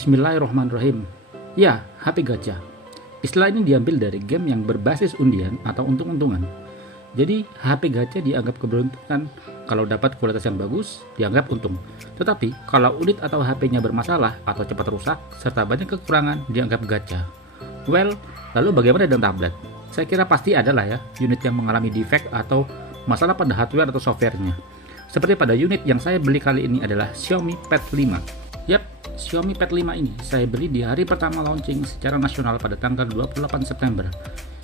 Bismillahirrahmanirrahim. Ya, HP gacha. Istilah ini diambil dari game yang berbasis undian atau untung-untungan. Jadi, HP gacha dianggap keberuntungan. Kalau dapat kualitas yang bagus, dianggap untung. Tetapi, kalau unit atau HP-nya bermasalah atau cepat rusak, serta banyak kekurangan, dianggap gacha. Well, lalu bagaimana dengan tablet? Saya kira pasti adalah ya, unit yang mengalami defect atau masalah pada hardware atau softwarenya. Seperti pada unit yang saya beli kali ini adalah Xiaomi Pad 5. Yap, Xiaomi Pad 5 ini saya beli di hari pertama launching secara nasional pada tanggal 28 September.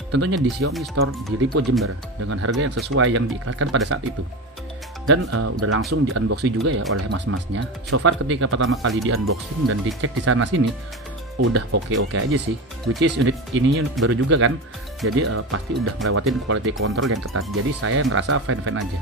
Tentunya di Xiaomi Store di Lipo Jember dengan harga yang sesuai yang diiklankan pada saat itu. Dan udah langsung di unboxing juga ya oleh mas-masnya. So far ketika pertama kali di unboxing dan dicek di sana sini udah oke aja sih. Which is unit baru juga kan. Jadi pasti udah ngelewatin quality control yang ketat. Jadi saya ngerasa fan-fan aja.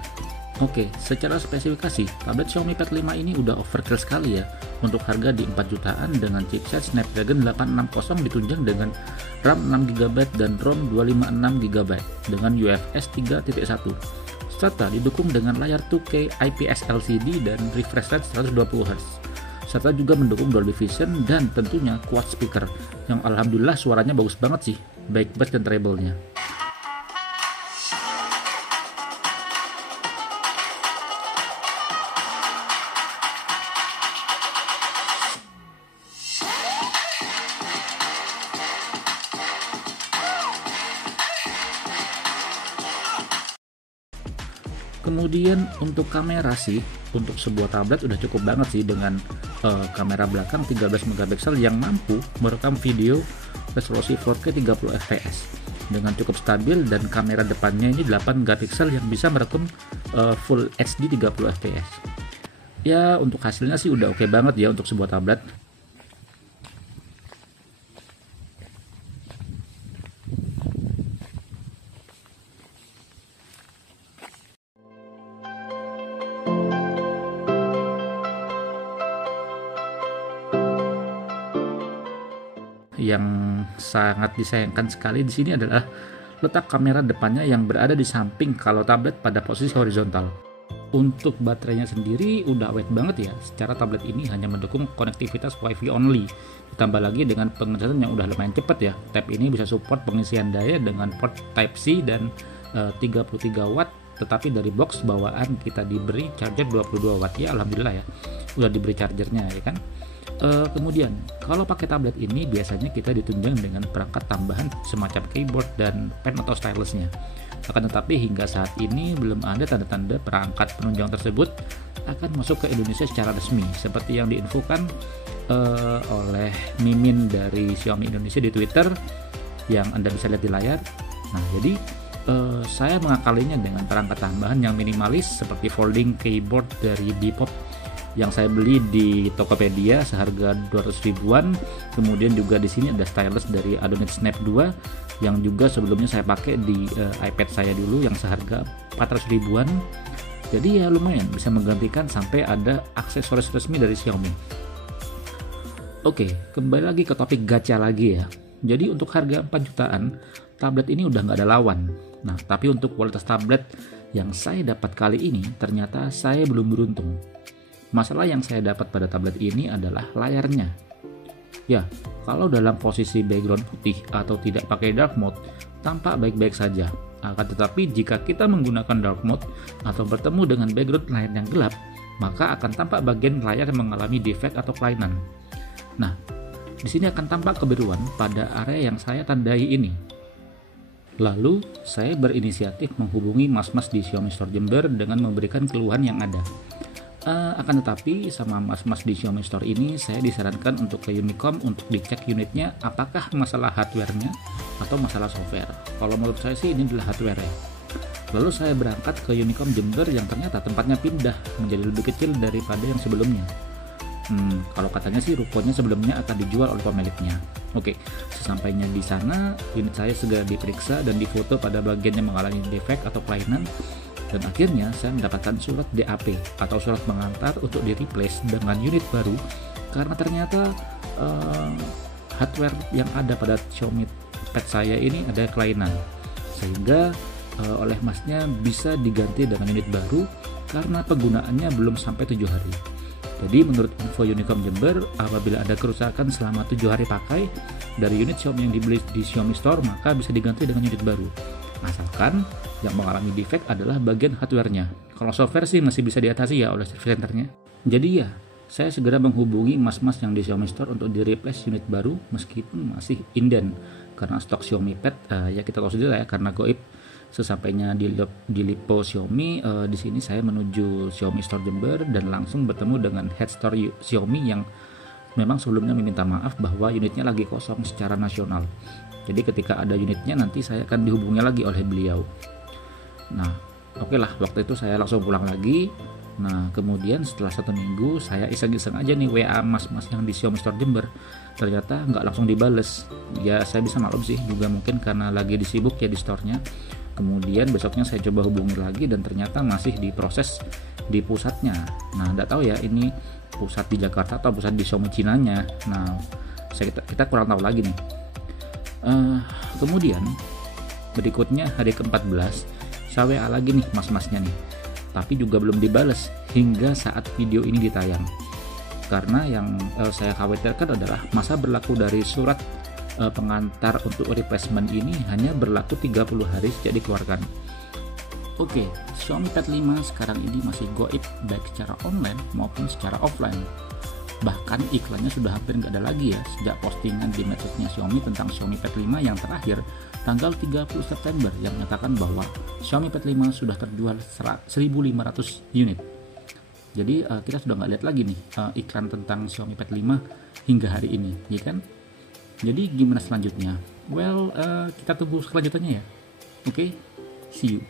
Oke, secara spesifikasi, tablet Xiaomi Pad 5 ini udah overkill sekali ya. Untuk harga di 4 jutaan dengan chipset Snapdragon 860 ditunjang dengan RAM 6GB dan ROM 256GB dengan UFS 3.1. Serta didukung dengan layar 2K IPS LCD dan refresh rate 120Hz. Serta juga mendukung Dolby Vision dan tentunya quad speaker yang alhamdulillah suaranya bagus banget sih, baik bass dan treble-nya. Kemudian untuk kamera sih, untuk sebuah tablet udah cukup banget sih dengan kamera belakang 13MP yang mampu merekam video resolusi 4K 30fps dengan cukup stabil, dan kamera depannya ini 8MP yang bisa merekam Full HD 30fps. Ya untuk hasilnya sih udah oke banget ya untuk sebuah tablet. Yang sangat disayangkan sekali di sini adalah letak kamera depannya yang berada di samping kalau tablet pada posisi horizontal. Untuk baterainya sendiri udah awet banget ya. Secara tablet ini hanya mendukung konektivitas WiFi only. Ditambah lagi dengan pengecasan yang udah lumayan cepet ya. Tab ini bisa support pengisian daya dengan port Type-C dan 33 watt. Tetapi dari box bawaan kita diberi charger 22 watt ya, alhamdulillah ya. Udah diberi chargernya ya kan. Kemudian kalau pakai tablet ini biasanya kita ditunjang dengan perangkat tambahan semacam keyboard dan pen atau stylusnya. Akan tetapi hingga saat ini belum ada tanda-tanda perangkat penunjang tersebut akan masuk ke Indonesia secara resmi seperti yang diinfokan oleh Mimin dari Xiaomi Indonesia di Twitter yang Anda bisa lihat di layar. Nah jadi saya mengakalinya dengan perangkat tambahan yang minimalis seperti folding keyboard dari Depop yang saya beli di Tokopedia seharga 200 ribuan. Kemudian juga di sini ada stylus dari Adonit Snap 2 yang juga sebelumnya saya pakai di iPad saya dulu yang seharga 400 ribuan. Jadi ya lumayan bisa menggantikan sampai ada aksesoris resmi dari Xiaomi. Oke, kembali lagi ke topik gacha lagi ya. Jadi untuk harga 4 jutaan, tablet ini udah nggak ada lawan. Nah, tapi untuk kualitas tablet yang saya dapat kali ini ternyata saya belum beruntung. Masalah yang saya dapat pada tablet ini adalah layarnya. Ya, kalau dalam posisi background putih atau tidak pakai dark mode, tampak baik-baik saja. Akan tetapi jika kita menggunakan dark mode atau bertemu dengan background layar yang gelap, maka akan tampak bagian layar yang mengalami defect atau kelainan. Nah, di sini akan tampak kebiruan pada area yang saya tandai ini. Lalu, saya berinisiatif menghubungi mas-mas di Xiaomi Store Jember dengan memberikan keluhan yang ada. Akan tetapi sama mas-mas di Xiaomi Store ini saya disarankan untuk ke Unicom untuk dicek unitnya apakah masalah hardware-nya atau masalah software. Kalau menurut saya sih ini adalah hardware ya. Lalu saya berangkat ke Unicom Jember yang ternyata tempatnya pindah menjadi lebih kecil daripada yang sebelumnya. Kalau katanya sih rukonya sebelumnya akan dijual oleh pemiliknya. Oke, sesampainya di sana unit saya segera diperiksa dan difoto pada bagian yang mengalami defect atau kelainan. Dan akhirnya saya mendapatkan surat DAP atau surat pengantar untuk di-replace dengan unit baru karena ternyata hardware yang ada pada Xiaomi Pad saya ini ada kelainan, sehingga oleh masnya bisa diganti dengan unit baru karena penggunaannya belum sampai 7 hari. Jadi menurut info Unicom Jember, apabila ada kerusakan selama 7 hari pakai dari unit Xiaomi yang dibeli di Xiaomi Store, maka bisa diganti dengan unit baru. Asalkan yang mengalami defect adalah bagian hardware-nya. Kalau software sih masih bisa diatasi ya oleh service center-nya. Jadi ya, saya segera menghubungi mas-mas yang di Xiaomi Store untuk di-replace unit baru meskipun masih inden. Karena stok Xiaomi Pad, ya kita tahu sendiri lah ya, karena goib. Sesampainya di Lipo Xiaomi, di sini saya menuju Xiaomi Store Jember dan langsung bertemu dengan head store Xiaomi yang memang sebelumnya meminta maaf bahwa unitnya lagi kosong secara nasional. Jadi ketika ada unitnya nanti saya akan dihubungi lagi oleh beliau. Nah, oke lah, waktu itu saya langsung pulang lagi. Nah, kemudian setelah 1 minggu saya iseng-iseng aja nih WA mas-mas yang di Xiaomi Store Jember. Ternyata nggak langsung dibales. Ya saya bisa maklum sih, juga mungkin karena lagi disibuk ya di store-nya. Kemudian besoknya saya coba hubungi lagi dan ternyata masih diproses di pusatnya. Nah, nggak tahu ya ini pusat di Jakarta atau pusat di Xiaomi Cina-nya. Nah, kita kurang tahu lagi nih. Kemudian berikutnya hari ke-14 saya WA lagi nih mas-masnya nih, tapi juga belum dibales hingga saat video ini ditayang. Karena yang saya khawatirkan adalah masa berlaku dari surat pengantar untuk replacement ini hanya berlaku 30 hari sejak dikeluarkan. Oke, Xiaomi Pad 5 sekarang ini masih goib baik secara online maupun secara offline. Bahkan iklannya sudah hampir nggak ada lagi ya sejak postingan di medsosnya Xiaomi tentang Xiaomi Pad 5 yang terakhir tanggal 30 September yang menyatakan bahwa Xiaomi Pad 5 sudah terjual 1.500 unit. Jadi kita sudah nggak lihat lagi nih iklan tentang Xiaomi Pad 5 hingga hari ini, ya kan? Jadi gimana selanjutnya? Well, kita tunggu kelanjutannya ya. Oke, see you.